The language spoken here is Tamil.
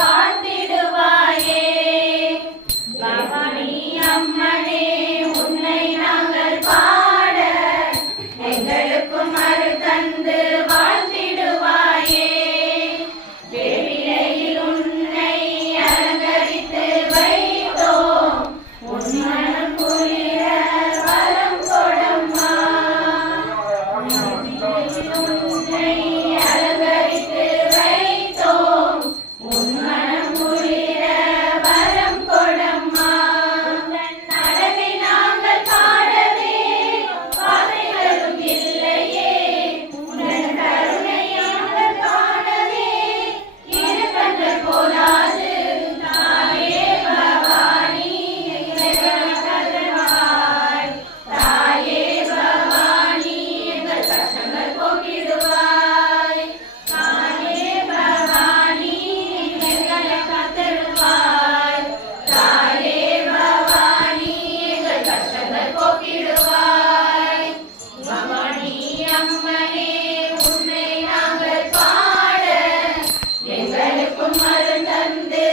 வாழ்த்திடுவாயே பவானி அம்மனே, உன்னை நாங்கள் பாட எங்களுக்கும் அருள் தந்து வாழ்த்திடுவாயே. வேவிலையில் உன்னை அலங்கரித்து வைத்தோம், உன் மனம் குளிர வரம் கொடம்மா. வேவிலையில் உன்னை அலங்கரித்து வைத்தோம், உன் மனம் குளிர வரம் கொடம்மா. அழகை நாங்கள் பாடவே வார்த்தைகளும் இல்லையே, உன் கருணை நாங்கள் காணவே இரு கண்கள் போதாது. தாயே பவானி எங்கள் கருணாய், தாயே பவானி எங்கள் கஷ்டங்கள் போக்கிடுவாய். தாயே பவானி எங்களை காத்திடுவாய், தாயே பவானி எங்கள் கஷ்டங்கள் போக்கிடுவாய். பவானி அம்மனே, உன்னை நாங்கள் பாட எங்களுக்கும் அருள் தந்து